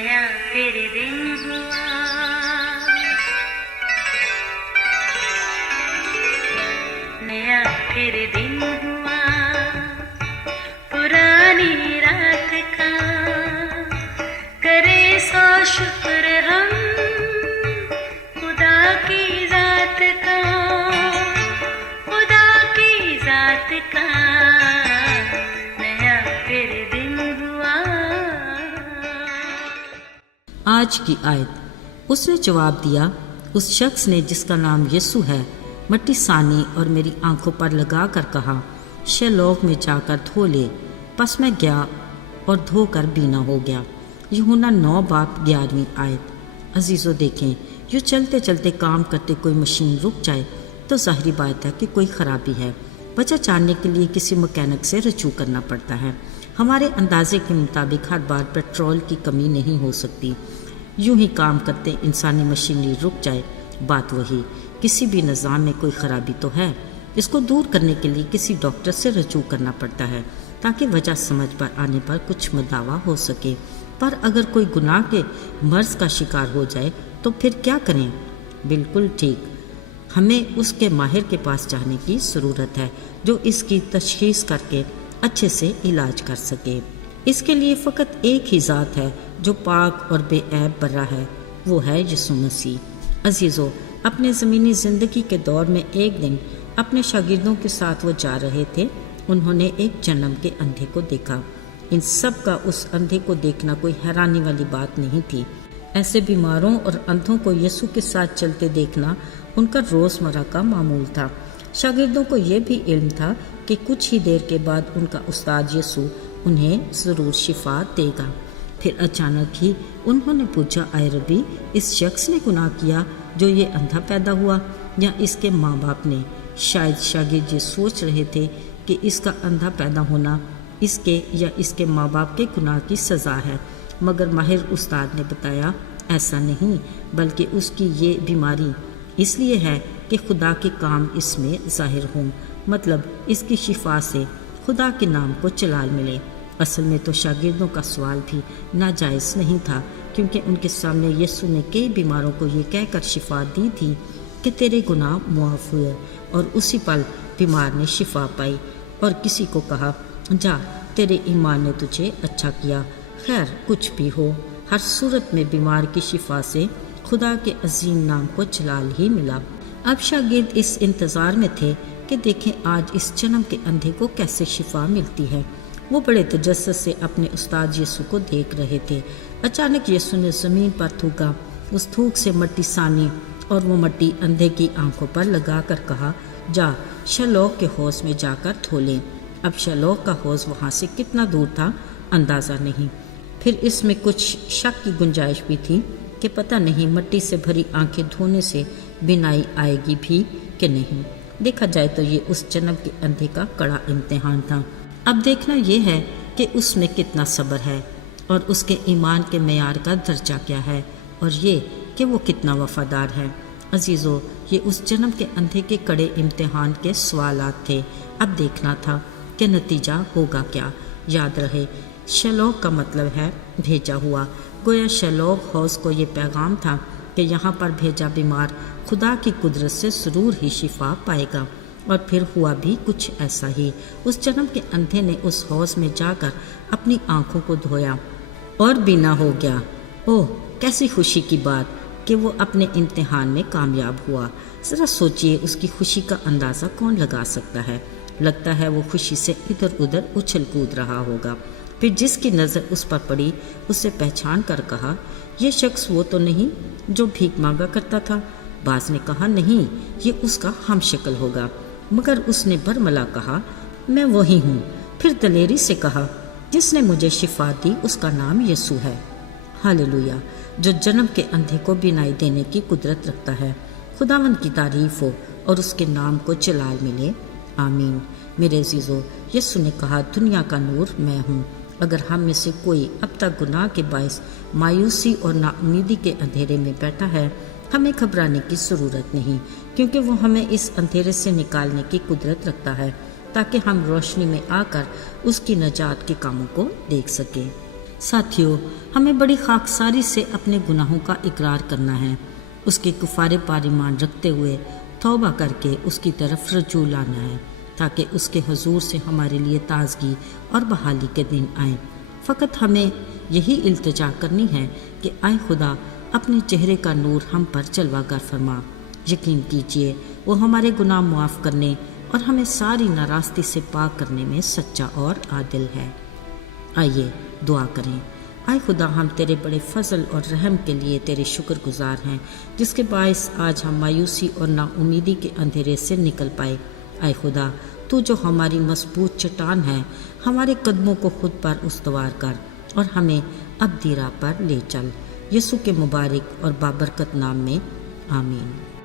नया फिर दिन हुआ, नया फिर दिन हुआ, पुरानी रात का करे सो शुक्र हम खुदा की जात का, खुदा की जात का नया फिर दिन हुआ। आज की आयत। उसने जवाब दिया, उस शख्स ने जिसका नाम यीशु है, मट्टी सानी और मेरी आंखों पर लगा कर कहा, शेलोह में जाकर धो ले। बस मैं गया और धोकर बीना हो गया। यूहन्ना 9:11 आयत। अजीज़ों देखें, यूँ चलते चलते काम करते कोई मशीन रुक जाए तो ज़ाहिरी बात है कि कोई ख़राबी है। वजह जानने के लिए किसी मैकेनिक से रजू करना पड़ता है। हमारे अंदाजे के मुताबिक हर बार पेट्रोल की कमी नहीं हो सकती। यूं ही काम करते इंसानी मशीनरी रुक जाए, बात वही, किसी भी निज़ाम में कोई ख़राबी तो है। इसको दूर करने के लिए किसी डॉक्टर से रजू करना पड़ता है ताकि वजह समझ पर आने पर कुछ मदावा हो सके। पर अगर कोई गुनाह के मर्ज़ का शिकार हो जाए तो फिर क्या करें? बिल्कुल ठीक, हमें उसके माहिर के पास जाने की ज़रूरत है जो इसकी तशख़ीस करके अच्छे से इलाज कर सके। इसके लिए फ़कत एक ही ज़ात है जो पाक और बेऐब बर्रा है, वो है यीशु मसीह। अजीज़ों, अपने ज़मीनी ज़िंदगी के दौर में एक दिन अपने शागिर्दों के साथ वो जा रहे थे। उन्होंने एक जन्म के अंधे को देखा। इन सब का उस अंधे को देखना कोई हैरानी वाली बात नहीं थी। ऐसे बीमारों और अंधों को यीशु के साथ चलते देखना उनका रोज़मर्रा का मामूल था। शागिर्दों को यह भी इल्म था कि कुछ ही देर के बाद उनका उस्ताद यीशु उन्हें ज़रूर शिफा देगा। फिर अचानक ही उन्होंने पूछा, आए रबी, इस शख्स ने गुनाह किया जो ये अंधा पैदा हुआ या इसके माँ बाप ने? शायद शागिर्द ये सोच रहे थे कि इसका अंधा पैदा होना इसके या इसके माँ बाप के गुनाह की सज़ा है, मगर माहिर उस्ताद ने बताया ऐसा नहीं, बल्कि उसकी ये बीमारी इसलिए है कि खुदा के काम इसमें ज़ाहिर हों, मतलब इसकी शिफा से खुदा के नाम को जलाल मिले। असल में तो शागिर्दों का सवाल भी नाजायज़ नहीं था, क्योंकि उनके सामने यीशु ने कई बीमारों को ये कहकर शिफा दी थी कि तेरे गुनाह मुआफ़ हुए, और उसी पल बीमार ने शिफा पाई और किसी को कहा, जा तेरे ईमान ने तुझे अच्छा किया। खैर कुछ भी हो, हर सूरत में बीमार की शिफा से खुदा के अजीम नाम को जलाल ही मिला। अब शागिर्द इस इंतज़ार में थे कि देखें आज इस जन्म के अंधे को कैसे शिफा मिलती है। वो बड़े तजस्सुस से अपने उस्ताद यीशु को देख रहे थे। अचानक यीशु ने ज़मीन पर थूका। उस थूक से मिट्टी सानी और वो मिट्टी अंधे की आंखों पर लगा कर कहा, जा शेलोह के हौज़ में जाकर धो ले। अब शेलोह का हौज़ वहाँ से कितना दूर था अंदाज़ा नहीं। फिर इसमें कुछ शक की गुंजाइश भी थी कि पता नहीं मिट्टी से भरी आंखें धोने से बिनाई आएगी भी कि नहीं। देखा जाए तो ये उस जन्म के अंधे का कड़ा इम्तिहान था। अब देखना ये है कि उसमें कितना सब्र है और उसके ईमान के मेयार का दर्जा क्या है, और ये कि वो कितना वफादार है। अजीज़ों, ये उस जन्म के अंधे के कड़े इम्तिहान के सवालात थे। अब देखना था कि नतीजा होगा क्या। याद रहे, शेलोह का मतलब है भेजा हुआ। गोया शेलोह हौज़ को ये पैगाम था कि यहाँ पर भेजा बीमार खुदा की कुदरत से ज़रूर ही शिफा पाएगा। और फिर हुआ भी कुछ ऐसा ही। उस जन्म के अंधे ने उस हौज़ में जाकर अपनी आंखों को धोया और बीना हो गया। ओह, कैसी खुशी की बात कि वो अपने इम्तिहान में कामयाब हुआ। ज़रा सोचिए, उसकी खुशी का अंदाज़ा कौन लगा सकता है। लगता है वो खुशी से इधर उधर उछल कूद रहा होगा। फिर जिसकी नज़र उस पर पड़ी उसे पहचान कर कहा, यह शख्स वो तो नहीं जो भीख मांगा करता था? बाज ने कहा, नहीं, ये उसका हम शक्ल होगा। मगर उसने बरमला कहा, मैं वही हूँ। फिर दलेरी से कहा, जिसने मुझे शिफा दी उसका नाम यीशु है। हालेलुया, जो जन्म के अंधे को बिनाई देने की कुदरत रखता है। खुदावंद की तारीफ हो और उसके नाम को जलाल मिले। आमीन। मेरे अजीज़ों, यीशु ने कहा, दुनिया का नूर मैं हूँ। अगर हम में से कोई अब तक गुनाह के बायस मायूसी और नाउमीदी के अंधेरे में बैठा है, हमें घबराने की ज़रूरत नहीं, क्योंकि वो हमें इस अंधेरे से निकालने की कुदरत रखता है ताकि हम रोशनी में आकर उसकी नजात के कामों को देख सकें। ساتھیو، ہمیں بڑی خاکساری سے اپنے گناہوں کا اقرار کرنا ہے، اس کے کفارے پر ایمان رکھتے ہوئے توبہ کر کے اس کی طرف رجوع لانا ہے، تاکہ اس کے حضور سے ہمارے لیے تازگی اور بحالی کے دن آئیں۔ فقط ہمیں یہی التجا کرنی ہے کہ آئے خدا اپنے چہرے کا نور ہم پر جلوہ گر فرما۔ یقین کیجئے وہ ہمارے گناہ معاف کرنے اور ہمیں ساری ناراستی سے پاک کرنے میں سچا اور عادل ہے۔ آئیے دعا کریں۔ آئے خدا، ہم تیرے بڑے فضل اور رحم کے لیے تیرے شکر گزار ہیں، جس کے باعث آج ہم مایوسی اور نا امیدی کے اندھیرے سے نکل پائے۔ آئے خدا، تو جو ہماری مضبوط چٹان ہے، ہمارے قدموں کو خود پر استوار کر اور ہمیں ابدی راہ پر لے چل۔ یسوع کے مبارک اور بابرکت نام میں آمین۔